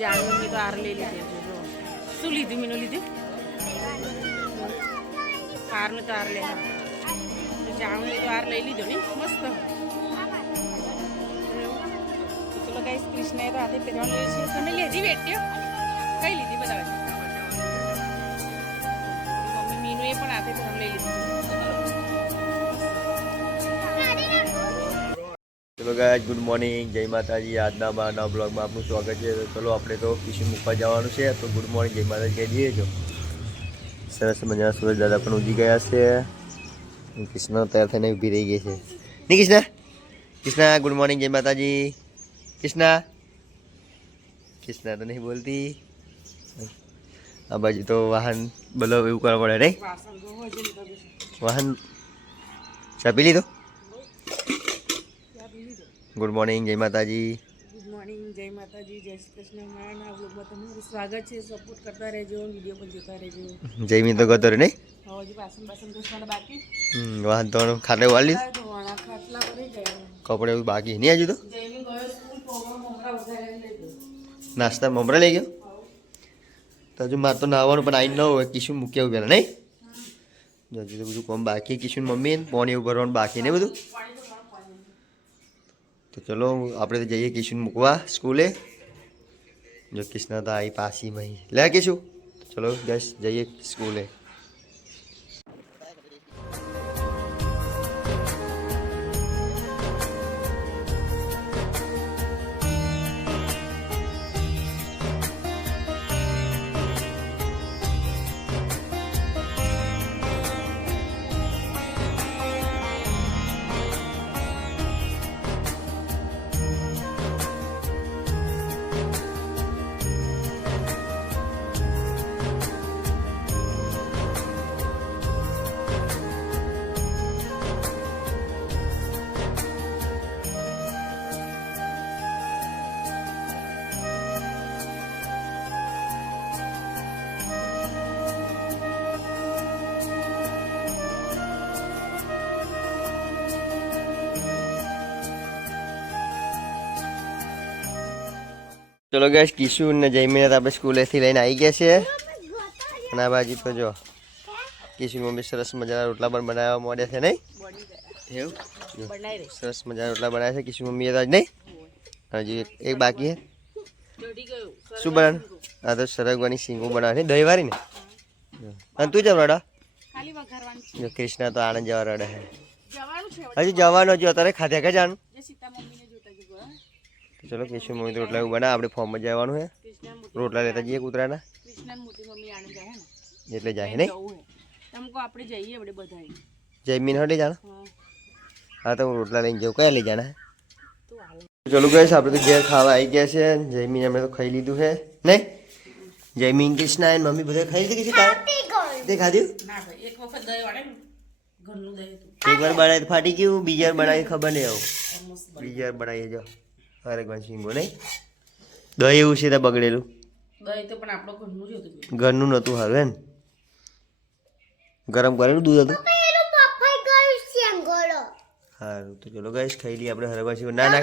જાનવી તો હાર લઈ લીધી છે જો. શું લીધું મીનું લીધું? હારનું તો હાર લે. જાનવી તો હાર લઈ લીધો ને મસ્ત. ચલો ગાઈસ કૃષ્ણએ તો હાથે પહેરવાનું લઈ છે. તમે લીધી વેટ્યો કઈ લીધી બધા મમ્મી મીનુએ પણ હાથે પહેરવાનું લઈ લીધું. ચલો ગાઈસ ગુડ મોર્નિંગ, જય માતાજી. આજના નવા બ્લોગમાં આપનું સ્વાગત છે. તો ચલો આપણે તો કિશન મૂકવા જવાનું છે. તો ગુડ મોર્નિંગ, જય માતાજી કહી દઈએ. જો સરસ મજાના સૂરજ દાદા પણ ઉગી ગયા છે. કૃષ્ણ તૈયાર થઈને ઊભી રહી ગઈ છે. નહીં કૃષ્ણ? કૃષ્ણ ગુડ મોર્નિંગ, જય માતાજી. કૃષ્ણ કૃષ્ણ તો નહીં બોલતી. આ બાજુ તો વાહન બોલો એવું કરવા પડે નહીં? વાહન ચા પી લીધો? ગુડ મોર્નિંગ, જય માતાજી. ગુડ મોર્નિંગ, જય માતાજી, જય શ્રી કૃષ્ણ. મારા બ્લોગમાં તમારું સ્વાગત છે. સપોર્ટ કરતા રહેજો, વિડીયો પણ જોતા રહેજો. જયમી તો ગતો રે નહીં? હજી વાસણ ઘસવાના બાકી. વાહન તો ખાટલે વાળી ખાટલા ભરી ગયા. કપડે એવું બાકી નહીં હજુ તો. જયમી ગયો સ્કૂલ, મમરા ઉતારી લઈ ગયો. નાસ્તા મમરા લઈ ગયો તો હજુ મારે તો નાવાનું પણ આવીને ન હોય. કિશું મૂકી આવું પેલા નહીં? હજુ તો બધું કોમ બાકી. કિશું મમ્મી પાણી એવું ભરવાનું બાકી ને બધું. તો ચલો આપણે તો જઈએ કિશન મૂકવા સ્કૂલે. જો કૃષ્ણ તો આવી પાસીમાં લે કીશું. ચલો ગેસ જઈએ સ્કૂલે. ચલો ગેસ કિશુ ને જયમીને આપણે સ્કૂલેથી લઈને આવી ગયા છે. અને આ બાજુ તો જો કિશુ મમ્મી સરસ મજાના રોટલા પણ બનાવવા માંડ્યા છે નહીં? એવું સરસ મજાના રોટલા બનાવ્યા છે કિશુ મમ્મીએ તો આજ નહીં? હજી એક બાકી છે. શું બનાવવાનું? આ તો સરગવાની શીંગો બનાવે છે દહીંવાળી ને. અને તું જમ રડા? જો કૃષ્ણ તો આણંદ જવા રડે છે. હજી જવાનો જો તારે ખાધ્યા કે જાનું? ચલો કિશુ મમ્મી તો રોટલા એવું બનાવે. આપણે ફોર્મમાં જવાનું છે. રોટલા લેતા જઈએ કૂતરાના એટલે જાય નહીં? જયમીન હટી જાણ. હા તો હું રોટલા લઈને જાઉં. કયા લઈ જાણા? ચલો ગઈશ આપણે તો ઘેર ખાવા આવી ગયા છે. જયમીન અમે તો ખાઈ લીધું છે નહીં? જયમીન કૃષ્ણ અને મમ્મી બધા ખાઈ લીધી છે. તે ખાધું? એક વાર બનાવી ફાટી ગયું, બીજી વાર બનાવી ખબર નહીં. આવું બીજી વાર બનાવીએ જો સરગવાની શીંગો નહીં? દહીં એવું છે ત્યાં બગડેલું ઘરનું નહોતું. હવે ને ગરમ કરેલું દૂધ હતું. સારું તો ચલો ગાઈસ ખાઈ લઈએ આપણે હરગવાની. ના ના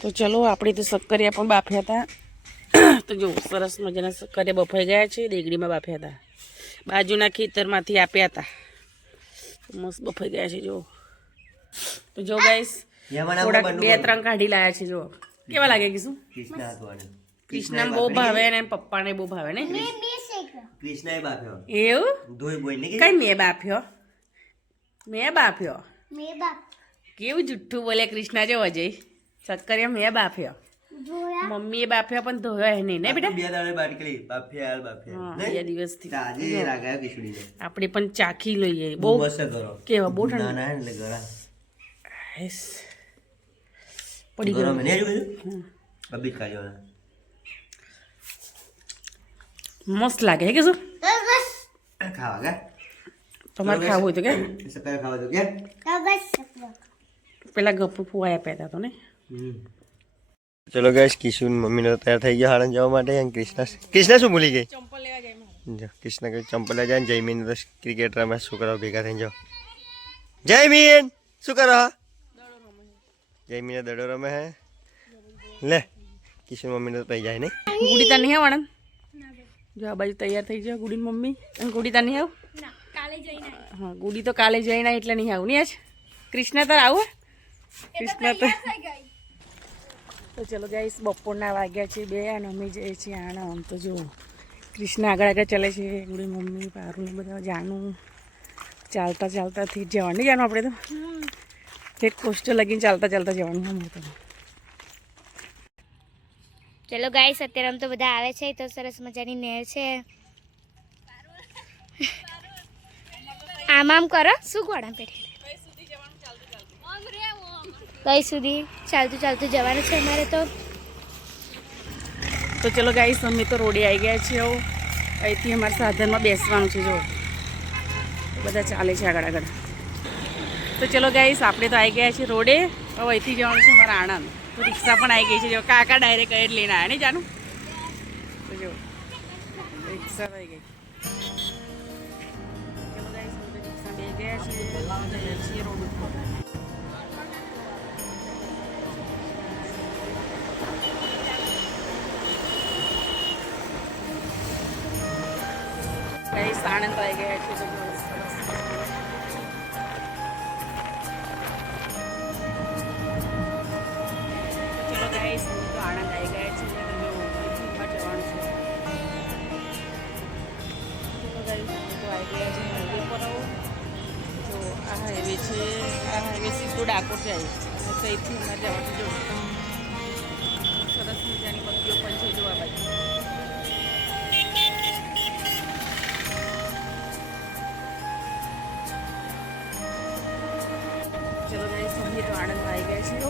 તો ચલો આપણે તો શક્કરિયા પણ બાફ્યા હતા. તો જો સરસ મજાના શક્કરિયા બફાઈ ગયા છે. દેગડીમાં બાફ્યા હતા. બાજુના ખેતરમાંથી આપ્યા હતા. મસ્ત બફાઈ ગયા છે જો. તો જો ગાઈસ થોડાક 2-3 કાઢી લાયા છે જો. કેવા લાગે કે શું? કૃષ્ણ બહુ ભાવે ને પપ્પાને બહુ ભાવે ને. કૃષ્ણએ બાફ્યો એવું? ધોઈ બોઈ ને કઈ મેં બાફ્યો? મેં બાફ્યો? કેવું જુઠ્ઠું બોલે કૃષ્ણ જો અજય. શક્કરિયા મેં બાફ્યો, મમ્મીએ બાફ્યો પણ ધોયો નહીં ને બેટા? 2 દાડે બાટકલી બાફ્યા બાફ્યા 2 દિવસથી તાજે રાગાયો કિશોરીને. આપણે પણ ચાખી લઈએ. બહુ મસ્ત કરો. કેવા બહુ ઠંડા ના એટલે ગરા પડી ગયો મને હજુ કીધું અબી ખાજો. મસ્ત લાગે હે કે શું? ખાવા કે તમારે ખાવું હોય તો કે સકર ખાવા તો કે પેલા ગપ્પુ ફુવાયા પહેતા તો ને. ચલો ગાઈસ કિશુ મમ્મીને તૈયાર થઈ ગયા આણંદ જવા માટે. અને કૃષ્ણ શું ભૂલી ગઈ? ચંપલ લેવા જાય. કૃષ્ણ કઈ ચંપલ લેવા જાય ને જયમીન તો ક્રિકેટ રમે. શું કરો ભેગા થઈ જાઓ. જયમીન શું કરો? જયમીને દડો રમે હે. લે કિશન મમ્મીને તો પૈ જાય નહીં. ગુડી તાર નહીં આવવાનું? જો આ બાજુ તૈયાર થઈ જાય ગુડી મમ્મી. અને ગુડી તાર નહીં આવ? હા, ગુડી તો કાલે જઈને એટલે નહીં આવું નહીં આજ. કૃષ્ણા તાર આવું? કૃષ્ણા તો ચલો ગાઈસ, બપોરના વાગ્યા છે 2 અને અમે જઈએ છીએ આણંદ. તો જો કૃષ્ણ આગળ આગળ ચાલે છે, ગુડી મમ્મી પારું બધા જાનું ચાલતા ચાલતાથી જવાનું નહીં જાનું. આપણે તો એક પોસ્ટર લગીને ચાલતા ચાલતા જવાનું અમે તો. ચલો ગાઈસ, અત્યારે આમ તો બધા આવે છે. તો સરસ મજાની નહેર છે. આમ કરો શું ગોળા પેઠે કઈ સુધી ચાલતું ચાલતું જવાનું છે અમારે તો. તો ચલો ગાઈસ, અમે તો રોડે આવી ગયા છીએ. અહીંથી અમારે સાધનમાં બેસવાનું છે. જો બધા ચાલે છે આગળ આગળ. તો ચલો ગાઈસ, આપણે તો આવી ગયા છીએ રોડે. હવે અહીંથી જવાનું છે અમારા આણંદ. તો રિક્ષા પણ આવી ગઈ છે. જો કાકા ડાયરેક્ટ કઈ લઈને આવ્યા નહીં જાનું. તો જો રિક્ષા આવી ગઈ. ચલો ગાઈસ, રિક્ષા બે ગયા છીએ રોડ ઉપર. ગાઈસ, આણંદ આવી ગયા છે. તો ચલો ગાઈસ, તો આણંદ આવી ગયા છે. જવાનું છે. ચલો ગાઈસ, તો આવી ગયા છે હાઈવે પર. જો આ હાઈવે છે. આ હાઈવે સીધો ડાકોર જાય. તો અહીંથી અમારે જવાનું. જો સરસ મજાની બત્તીઓ પણ છે. જો આ બાજુ ચલો ગાઈસ, અમે તો આણંદ આવી ગયા છીએ.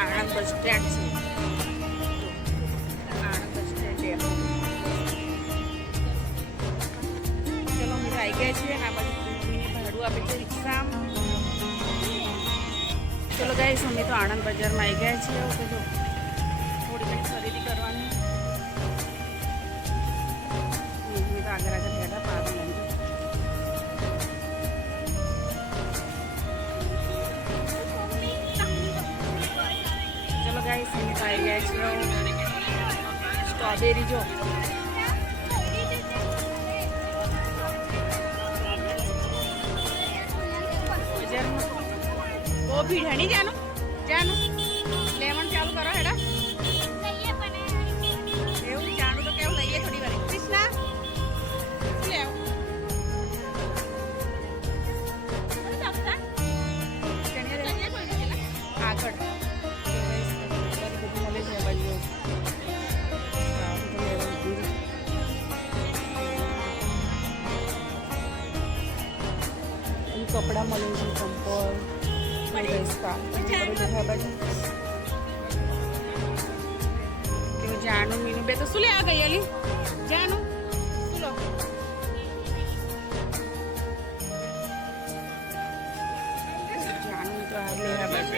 આણંદ બસ સ્ટેન્ડ છે. આણંદ બસ સ્ટેન્ડ ચલો અમે આવી ગયા છીએ. આ બાજુ મમ્મીને ભાડું આપે છે રિક્ષા. ચલો ગાઈસ, અમે તો આણંદ બજારમાં આવી ગયા છીએ. તો જો થોડી ઘણી ખરીદી કરવાની. મમ્મી તો આગળ આગળ બેઠા પાડું લઈને. ચલો ગાઈસ, અમે તો આવી ગયા છીએ. સ્ટ્રોબેરી જો બજારમાં બહુ ભીડ હે નહીં. જાનું લેમન ચાલુ કરો હેડા. એવું જાણું તો કેવું લઈએ થોડી વાર. કૃષ્ણા શું લેવું? આગળ મળે છે બાજુ. કપડા મળે છે, ચંપલ બાજુ. જાનું મીનું બે તો શું લેવા ગઈ અલી? જાનું શું લો? જાનું તો આ લેવા બાજુ.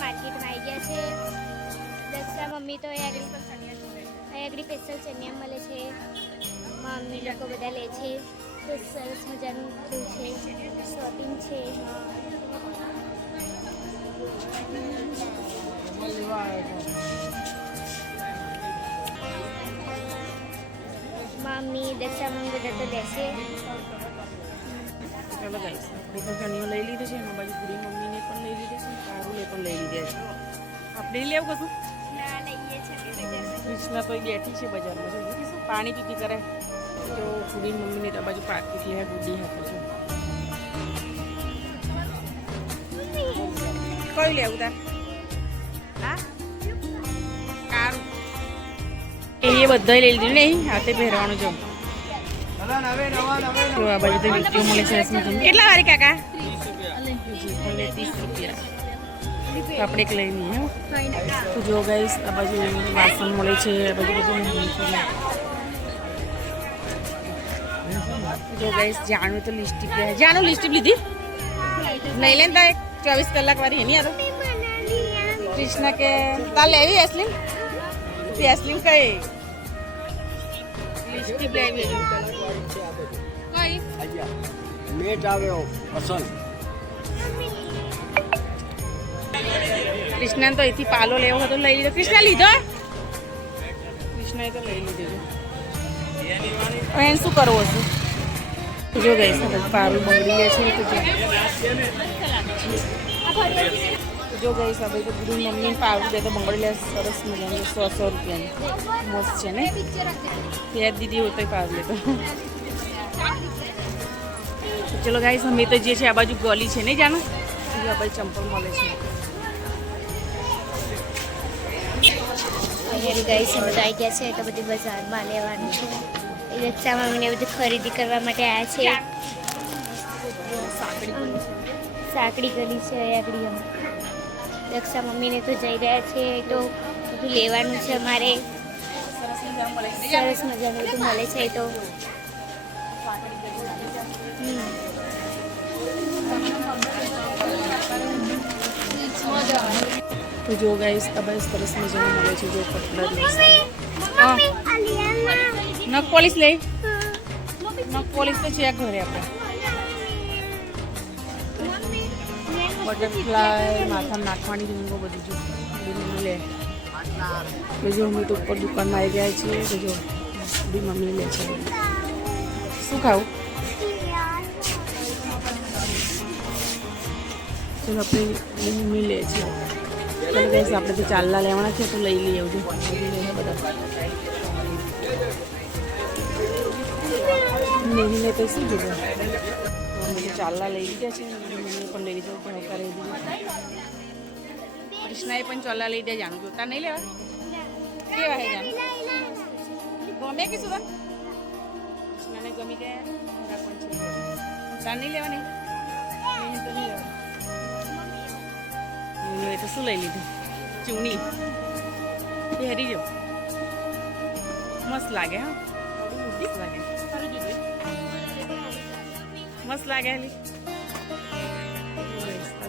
માર્કેટમાં આવી ગયા છે. દક્ષા મમ્મી તો અહીંયા આગળ સ્પેશિયલ ચણિયા મળે છે. મમ્મી લોકો બધા લે છે. તો સરસ મજાનું છે, શોપિંગ છે. મમ્મી દક્ષા મમ્મી બધા તો લેશે. ચલો ગાઈસ, આપણે તો ચણીઓ લઈ લીધી છે. એના બાજુ પૂરી મમ્મીને પણ લઈ લીધી છે. પારુને પણ લઈ લીધા છે. આપણે લેવું કશું? કૃષ્ણા તો બેઠી છે બજારમાં. જો શું પાણી પીપી કરે. તો પૂરી મમ્મીને તો બાજુ પાકી લે ગુડી આપે છે. કઈ લેવું તાર? હા, કારું એ બધા લઈ લીધું નહીં. હાથે પહેરવાનું. જો તો આ બાજુ તો વીટીઓ મળે છે. કેટલા વાળી કાકા? 30 રૂપિયા. તો આપણે એક લઈ લઈએ. તો જો ગાઈસ, આ બાજુ વાસણ મળે છે. આ બાજુ બધું જો ગાઈસ, જાણું તો લિપસ્ટિક લે. જાણું લિપસ્ટિક લીધી નહીં લે ને? 24 કલાક વાળી એની આ તો. કૃષ્ણ કે તાર લેવી એસલીમ? એસલીમ કઈ લિપસ્ટિક લેવી છે કઈ મેટ આવ્યો પસંદ. કૃષ્ણાને તો અહીંથી પાલો લેવો હતો લઈ લીધો. કૃષ્ણા લીધો? કૃષ્ણાએ તો લઈ લીધો. હવે એને શું કરવું હશે? જો ગઈ પારું બંગડી લે છે તો જો ગઈ સાહેબ તો બધું મમ્મી પારું દે તો બંગડી લે સરસ મજાની 100 રૂપિયાની મસ્ત છે ને. ત્યાં દીદી હોય તો પારું લેતો. ચલો ગાઈસ અમે તો જે છે આ બાજુ ગલી છે નહીં જાણો આ બાજુ ચંપલ મળે છે. અહીંયા ગાઈસ અમે તો આવી ગયા છે તો બધી બજારમાં લેવાનું છે. રક્ષામાં અમને બધું ખરીદી કરવા માટે આવ્યા છે. સાંકડી ગલી છે આગળ અમે રક્ષા મમ્મીને તો જઈ રહ્યા છે તો બધું લેવાનું છે અમારે. સરસ મજાનું બધું મળે છે તો તો જો ગાઈસ આ બાજુ સરસ મજાનું મળે છે. જો કપડા નખ પોલીસ લે. નખ પોલીસ તો છે ઘરે આપણે. બટરફ્લાય માથામાં નાખવાની રીંગો બધું જો લે. તો જો અમે તો ઉપર દુકાનમાં આવી ગયા છીએ તો જો બધી મમ્મી લે છે. શું ખાવું? ચલો આપણે મમ્મી લે છે. ચલો ગાઈસ આપણે તો ચાલલા લેવાના છે તો લઈ લઈએ બધું બધા. નેનીને તો શું જોવું અમે તો ચાલલા લઈ લીધા છે. મમ્મીને પણ લઈ લીધો પણ કરી દીધું. કૃષ્ણાએ પણ ચાલલા લઈ દે જાણું જોતા નહીં લેવા કેવા હે જાણું ગમે કે શું કૃષ્ણાને ગમી ગયા પણ છે ચાલ નહીં લેવાની તો નહીં લેવાની. તો શું લઈ લીધું? ચૂણી પહેરી જો મસ્ત લાગે. હા મસ્ત લાગે મસ્ત લાગે. હેલી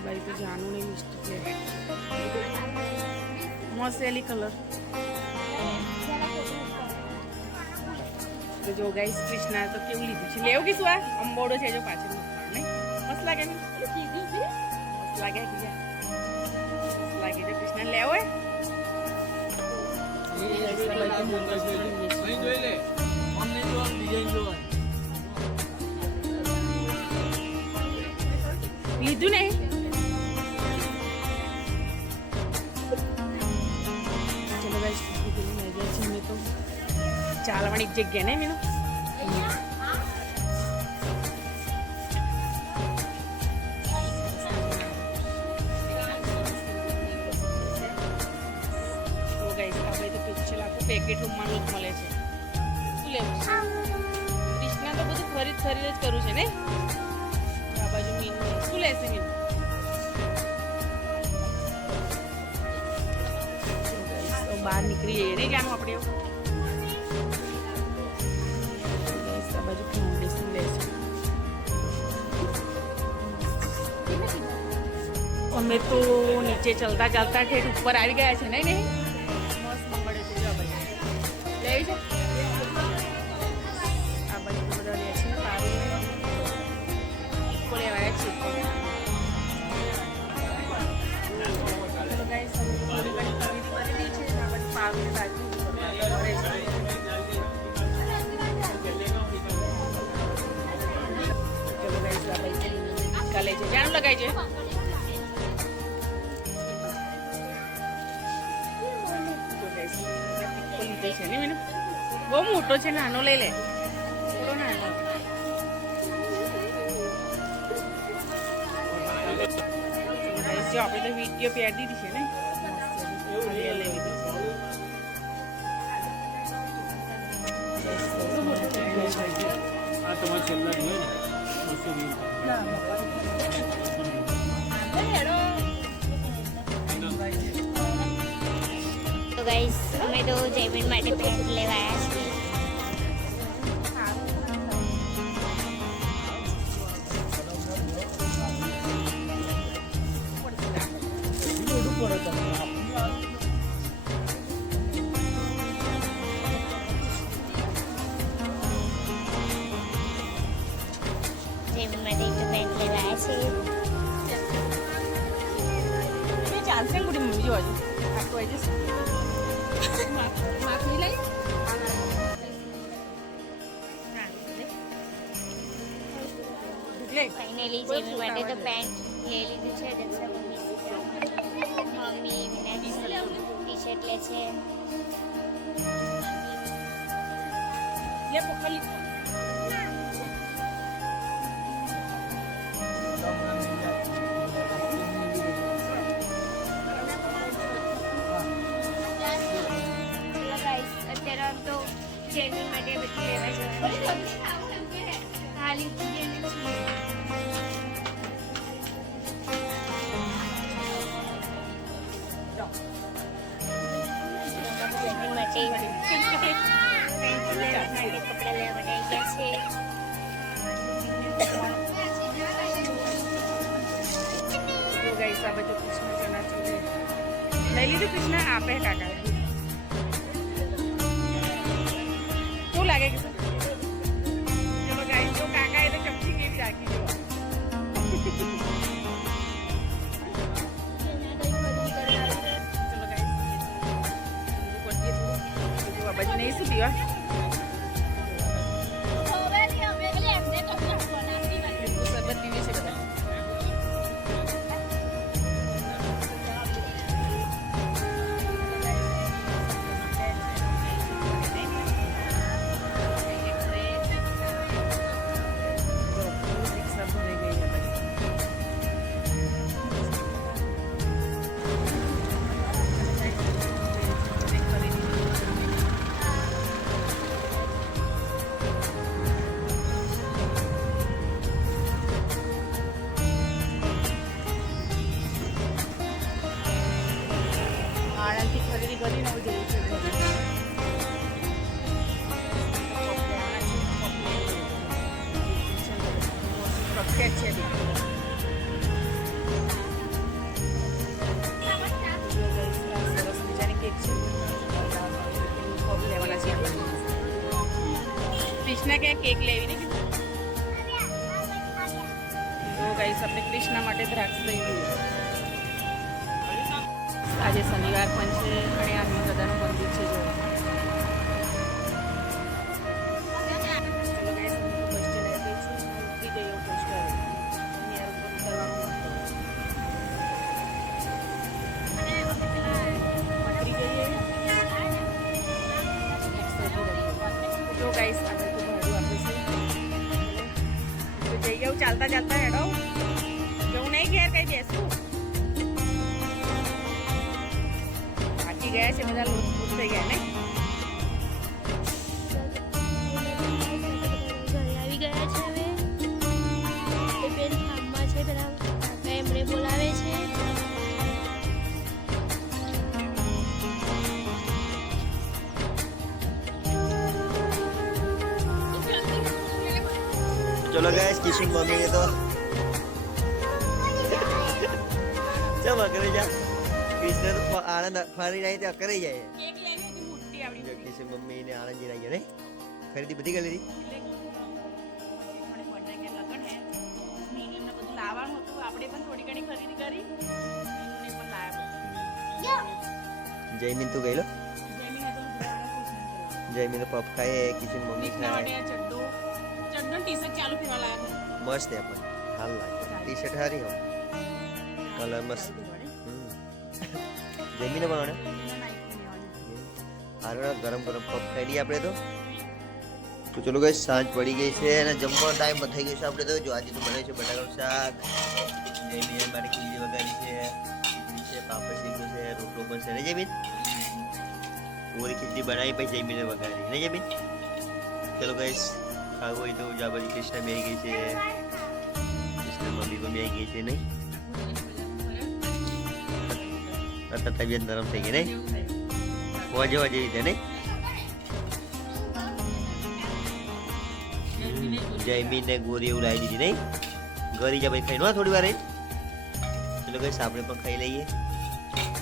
ભાઈ તો જાનું નહીં લિપસ્ટિક મસ્ત એલી કલર. તો જો ગાઈસ કૃષ્ણા તો કેવું લીધું છે લેવું કે શું? આ અંબોડો છે જો પાછળ નહીં મસ્ત લાગે ને મસ્ત લાગે લાગે છે. કૃષ્ણ લેવો હોય લીધું ને. ચલો ગાઈસ તો ચાલવાની જગ્યા ને મેં પેકેટ રૂમમાં મળે છે. શું લેવું છે? કૃષ્ણા તો બધું ખરીદ જ કરવું છે ને. આ બાજુ મીન શું લેશે? મીન તો બહાર નીકળી જઈએ નહીં જાણવું આપણે. આ બાજુ ફાઉન્ડેશન લેશે. અમે તો નીચે ચાલતા ચાલતા ઠેઠ ઉપર આવી ગયા છે નહીં નહીં લેવી છે. આ બાજુ બધા લે છે સારું લેવાયા છે. કાલે છે જાણું લગાય છે. છે ને મને બહુ મોટો છે નાનો લઈ લે થોડો નાનો. જો આપણે તો વિડીયો પહેરી દીધી છે ને લેવી તો ગાઈસ અમે તો જયમીન માટે પેન્ટ લેવા આવ્યા છીએ. ચાલશે ને ગુડી મમ્મી જોવા આખું આવી જશે માખ નહીં લઈ ફાઇનલી જેમી માટે તો પેન્ટ લઈ લીધું છે દક્ષા મમ્મી ટી શર્ટ લે છે લે પકડી અત્યારે આમ તો જેમી માટે બધું લેવા જવાનું ખાલી કપડા લેવા બનાવી ગયા છે તો ગાઈસ આ બધું કૃષ્ણ ચનાચુર લઈ લીધું કૃષ્ણ આપે કાકા શું લાગે કે ચલો ગાઈસ તો કાકાએ તો ચમચી કેવી રાખી જો ચલો ગાઈસ આ બાજુ નહીં શું પીવા શરબત પીવે છે બધા આણંદથી ખરીદી કરીને હું જવું છું પ્રખ્યાત છે સરસ મજાની કેક છે લેવાના છે કૃષ્ણા ક્યાં કેક લેવી ને તો ગાઈસ આપણે કૃષ્ણા માટે દ્રાક્ષ લઈ લઈએ આજે શનિવાર પણ છે અને આ દાદાનું મંદિર છે જો તો ગાઈસ આપણે તો ભાડું આપે છે તો જઈ આવું ચાલતા ચાલતા હેડો જવું નહીં ઘેર કઈ બેસું ગયા છે બધા લૂંટ થઈ ગયા ને ઘરે આવી ગયા છે હવે એ બેન કામમાં છે પેલા કાકા એમણે બોલાવે છે ચલો ગાઈસ કિશન મમ્મી તો ચલો કરે જા કૃષ્ણ તો આનંદ ફરી જાય તો કરી જાય કેક લેવી હતી મોટી આવડી કિશન મમ્મી ને આનંદ જી રહી નહીં ખરીદી બધી કરી લીધી બધું લાવવાનું હતું આપણે પણ થોડી ઘણી ખરીદી કરી પણ લાવ્યા જયમીન તું ગયેલો જયમીન તો પપ ખાય કિશન મમ્મી ખાય ચડ્ડો ટી-શર્ટ ચાલુ પીવા લાવ્યા મસ્ત છે પણ હાલ લાગે ટી શર્ટ હારી હો કલર મસ્ત જમીને બનાવને હારો ગરમ ગરમ પપ ખાઈ લઈએ આપણે તો ચલો ગાઈસ સાંજ પડી ગઈ છે અને જમવાનો ટાઈમ થઈ ગયો છે આપણે તો જો આજે તો બને છે બટાકાનું શાક જમીને મારી ખીચડી વગાડી છે પાપડ શીખ્યો છે રોટલો પણ છે ને જમીન પૂરી ખીચડી બનાવી પછી જમીને વગાડી ને જમીન ચલો ગાઈસ ખાવું હોય તો જાબાજી કૃષ્ણ બેહી ગઈ છે કૃષ્ણ મમ્મી પણ બેહી ગઈ છે નહીં તબિયત નરમ થઈ ગઈ નહીં વજવા જેવી છે નહીં જયમીન ને ગોરી એવું લાવી દીધી નહીં ગરી જા ભાઈ ખાઈ નો થોડી વાર ચલો કઈ આપણે પણ ખાઈ લઈએ